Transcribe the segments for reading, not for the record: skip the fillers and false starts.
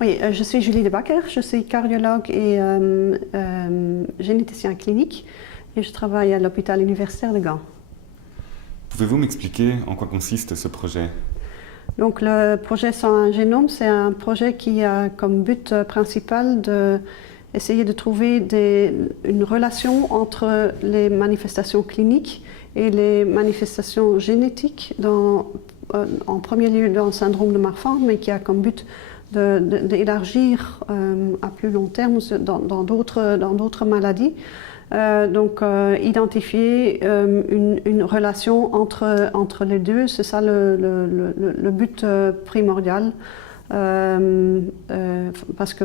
Oui, je suis Julie De Backer, je suis cardiologue et généticien clinique et je travaille à l'hôpital universitaire de Gand. Pouvez-vous m'expliquer en quoi consiste ce projet? Donc le projet 101 Génome, c'est un projet qui a comme but principal d'essayer de trouver une relation entre les manifestations cliniques et les manifestations génétiques en premier lieu dans le syndrome de Marfan, mais qui a comme but d'élargir à plus long terme dans d'autres maladies. Identifier une relation entre les deux, c'est ça le but primordial. Parce que,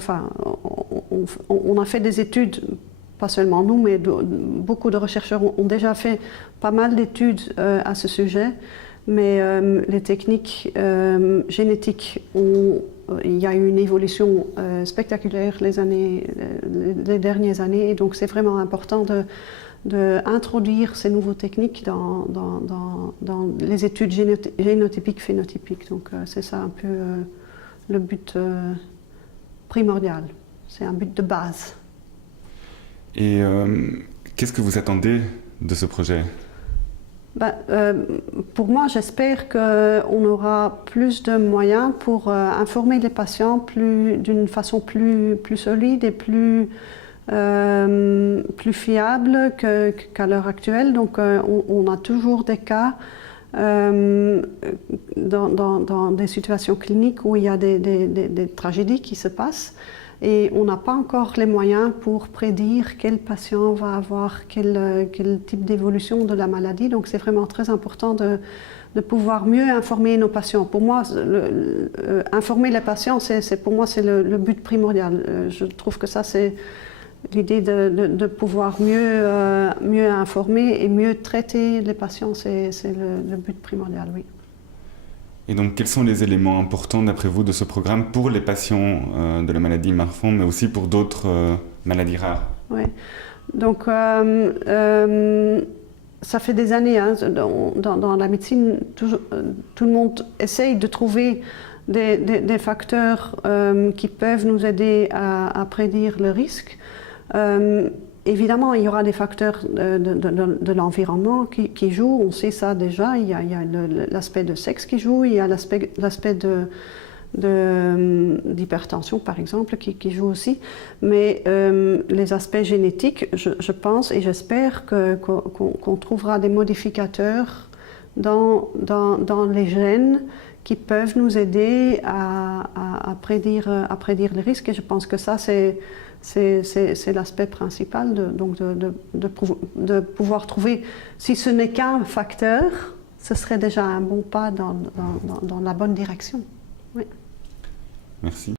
on a fait des études, pas seulement nous, mais beaucoup de chercheurs ont déjà fait pas mal d'études à ce sujet. Mais les techniques génétiques il y a eu une évolution spectaculaire les dernières années, et donc c'est vraiment important d'introduire ces nouvelles techniques dans les études génotypiques, phénotypiques. Donc c'est ça un peu le but primordial, c'est un but de base. Et qu'est-ce que vous attendez de ce projet? Pour moi, j'espère qu'on aura plus de moyens pour informer les patients d'une façon plus solide et plus fiable qu'à l'heure actuelle. Donc, on a toujours des cas dans des situations cliniques où il y a des tragédies qui se passent. Et on n'a pas encore les moyens pour prédire quel patient va avoir quel type d'évolution de la maladie. Donc c'est vraiment très important de pouvoir mieux informer nos patients. Pour moi, informer les patients, pour moi, c'est le but primordial. Je trouve que ça, c'est l'idée de pouvoir mieux informer et mieux traiter les patients, c'est le but primordial, oui. Et donc, quels sont les éléments importants, d'après vous, de ce programme pour les patients de la maladie Marfan, mais aussi pour d'autres maladies rares? Oui. Donc, ça fait des années, hein, dans la médecine, tout le monde essaye de trouver des facteurs qui peuvent nous aider à prédire le risque. Évidemment, il y aura des facteurs de l'environnement qui jouent, on sait ça déjà, il y a l'aspect de sexe qui joue, il y a l'aspect d'hypertension par exemple qui joue aussi, mais les aspects génétiques, je pense et j'espère qu'on trouvera des modificateurs dans les gènes qui peuvent nous aider à prédire les risques, et je pense que ça c'est l'aspect principal, de pouvoir trouver, si ce n'est qu'un facteur, ce serait déjà un bon pas dans la bonne direction. Oui. Merci.